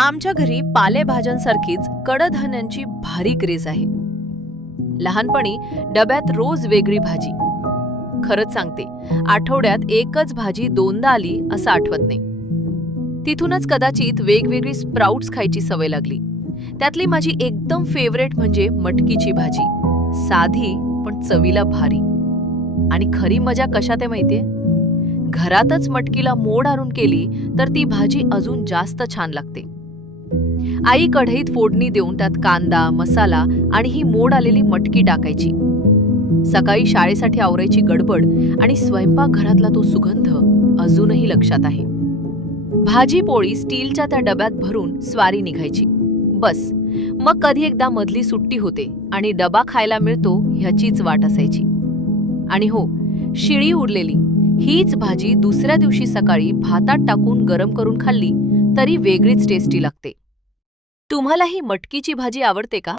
आमच्या घरी पालेभाज्यांसारखीच कडधान्यांची भारी क्रेज आहे. लहानपणी डब्यात रोज वेगळी भाजी. खरंच सांगते, आठवड्यात एकच भाजी दोनदा आली असं आठवत नाही. तिथूनच कदाचित वेगवेगळी स्प्राउट्स खायची सवय लागली. त्यातली माझी एकदम फेवरेट म्हणजे मटकीची भाजी. साधी पण चवीला भारी. आणि खरी मजा कशात आहे माहितीये? घरातच मटकीला मोड आणून केली तर ती भाजी अजून जास्त छान लागते. आई कढईत फोडणी देऊन त्यात कांदा, मसाला आणि ही मोड आलेली मटकी टाकायची. सकाळी शाळेसाठी आवरायची गडबड आणि स्वयंपाकघरातला तो सुगंध अजूनही लक्षात आहे. भाजी पोळी स्टीलच्या त्या डब्यात भरून स्वारी निघायची. बस, मग कधी एकदा मधली सुट्टी होते आणि डबा खायला मिळतो ह्याचीच वाट असायची. आणि हो, शिळी उरलेली हीच भाजी दुसऱ्या दिवशी सकाळी भातात टाकून गरम करून खाल्ली तरी वेगळीच टेस्टी लागते. तुम्हालाही मटकीची भाजी आवडते का?